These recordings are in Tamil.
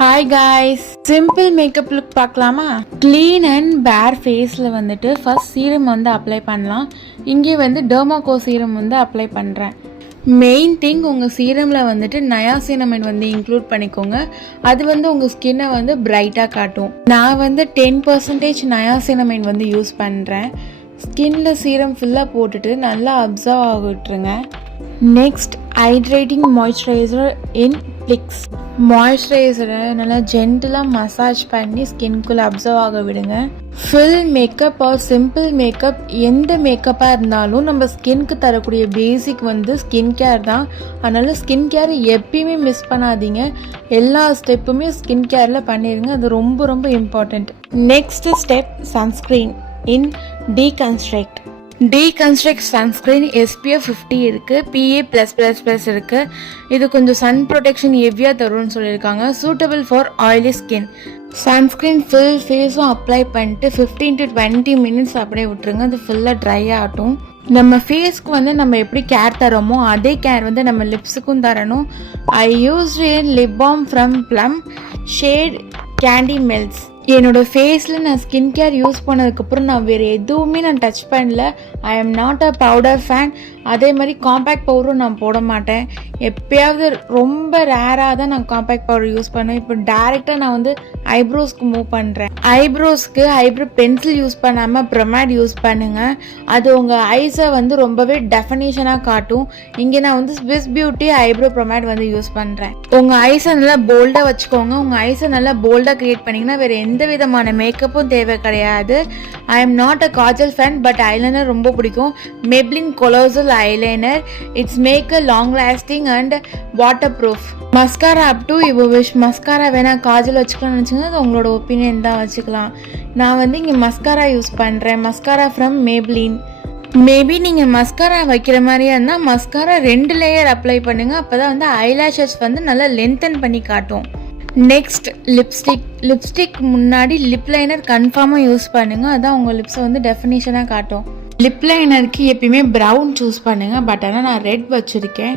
Hi guys, simple makeup look பார்க்கலாமா? க்ளீன் அண்ட் பேர் ஃபேஸில் வந்துட்டு ஃபர்ஸ்ட் சீரம் வந்து அப்ளை பண்ணலாம். இங்கே வந்து டெர்மாகோ சீரம் வந்து அப்ளை பண்ணுறேன். மெயின் திங், உங்கள் சீரமில் வந்துட்டு நயாசினமைட் வந்து இன்க்ளூட் பண்ணிக்கோங்க. அது வந்து உங்கள் ஸ்கின்னை வந்து பிரைட்டாக காட்டும். நான் வந்து 10% நயாசினமைட் வந்து யூஸ் பண்ணுறேன். ஸ்கின்ல சீரம் ஃபுல்லாக போட்டுட்டு நல்லா அப்சர்வ் ஆக விட்டுருங்க. நெக்ஸ்ட், ஹைட்ரேட்டிங் மாய்ஸ்சரைசர் இன் பிளிக்ஸ். மாய்ஸ்சரைசரை நல்லா ஜென்டலாக மசாஜ் பண்ணி ஸ்கின்குள்ளே அப்சர்வ் ஆக விடுங்க. Full makeup or simple makeup, எந்த மேக்கப்பாக இருந்தாலும் நம்ம ஸ்கின்க்கு தரக்கூடிய பேசிக் வந்து ஸ்கின் கேர் தான். அதனால ஸ்கின் கேர் எப்பயுமே மிஸ் பண்ணாதீங்க. எல்லா ஸ்டெப்புமே ஸ்கின் கேரில் பண்ணிடுங்க. அது ரொம்ப ரொம்ப இம்பார்ட்டண்ட். நெக்ஸ்ட் ஸ்டெப், சன்ஸ்க்ரீன் இன் டீகன்ஸ்ட்ரக்ட். டீகன்ஸ்ட்ரக்ட் சன்ஸ்க்ரீன் SPF 50 இருக்குது, PA+++ இருக்குது. இது கொஞ்சம் சன் ப்ரொடெக்ஷன் ஹெவியாக தரும்னு சொல்லியிருக்காங்க. Suitable for oily skin. Sunscreen full ஃபேஸும் அப்ளை பண்ணிட்டு 15 to 20 minutes அப்படியே விட்டுருங்க. அது ஃபுல்லாக ட்ரை ஆகட்டும். நம்ம ஃபேஸ்க்கு வந்து நம்ம எப்படி கேர் தரோமோ அதே கேர் வந்து நம்ம லிப்ஸுக்கும் தரணும். I use lip balm from Plum, shade candy melts. என்னோட ஃபேஸில் நான் ஸ்கின் கேர் யூஸ் பண்ணதுக்கப்புறம் நான் வேறு எதுவுமே நான் டச் பண்ணல. ஐ am not a powder fan. அதே மாதிரி காம்பேக்ட் பவுடரும் நான் போட மாட்டேன். எப்போயாவது ரொம்ப ரேராக தான் நான் காம்பேக்ட் பவுடர் யூஸ் பண்ணுவேன். இப்போ டேரெக்டாக நான் வந்து ஐப்ரோஸ்க்கு மூவ் பண்ணுறேன். ஐப்ரோஸ்க்கு ஐப்ரோ பென்சில் யூஸ் பண்ணாமல் ப்ரொமேட் யூஸ் பண்ணுங்கள். அது உங்கள் ஐஸை வந்து ரொம்பவே டெஃபினேஷனாக காட்டும். இங்கே நான் வந்து ஸ்விஸ் பியூட்டி ஐப்ரோ ப்ரொமேட் வந்து யூஸ் பண்ணுறேன். உங்கள் ஐஸை நல்லா போல்டாக வச்சுக்கோங்க. உங்கள் ஐஸை நல்லா போல்டாக க்ரியேட் பண்ணிங்கன்னா வேறு எந்த விதமான மேக்கப்பும் தேவை கிடையாது. I am not a kajal fan, but eyeliner ரொம்ப பிடிக்கும். Maybelline colossal eyeliner. It's make a long lasting and waterproof. Mascara up to your wish. Mascara வேணால் காஜல் வச்சுக்கலாம்னு நினச்சிங்கன்னா அது உங்களோட ஒப்பீனியன் தான், வச்சுக்கலாம். நான் வந்து இங்கே மஸ்காரா யூஸ் பண்ணுறேன். Mascara from Maybelline. மேபி நீங்கள் மஸ்காரா வைக்கிற மாதிரியா இருந்தால் மஸ்காரா 2 லேயர் அப்ளை பண்ணுங்கள். அப்போ தான் வந்து ஐலாஷஸ் வந்து நல்லா லென்த்தன் பண்ணி காட்டும். Next, lipstick. லிப்ஸ்டிக் முன்னாடி லிப் லைனர் கன்ஃபார்மாக யூஸ் பண்ணுங்கள். அதான் உங்கள் லிப்ஸை வந்து டெஃபினேஷனாக காட்டும். லிப் லைனருக்கு எப்பயுமே ப்ரௌன் சூஸ் பண்ணுங்கள். பட் ஆனால் நான் ரெட் வச்சுருக்கேன்.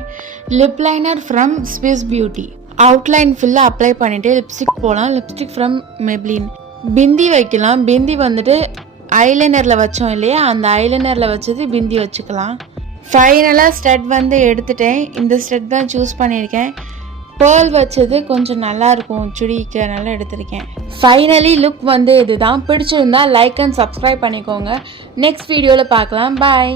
Lip liner from Swiss beauty. Outline ஃபுல்லாக அப்ளை பண்ணிவிட்டு லிப்ஸ்டிக் போகலாம். Lipstick from Maybelline. பிந்தி வைக்கலாம். பிந்தி வந்துட்டு ஐலைனரில் வச்சோம் இல்லையா, அந்த ஐலைனரில் வச்சது பிந்தி வச்சுக்கலாம். ஃபைனலாக ஸ்டட் வந்து எடுத்துட்டேன். இந்த ஸ்டட் தான் சூஸ் பண்ணியிருக்கேன். பேர்ல் வச்சது கொஞ்சம் நல்லாயிருக்கும் சுடிக்கு, நல்லா எடுத்திருக்கேன். ஃபைனலி லுக் வந்து இதுதான். பிடிச்சிருந்தா லைக் அண்ட் சப்ஸ்கிரைப் பண்ணிக்கோங்க. நெக்ஸ்ட் வீடியோவில் பார்க்கலாம். பாய்.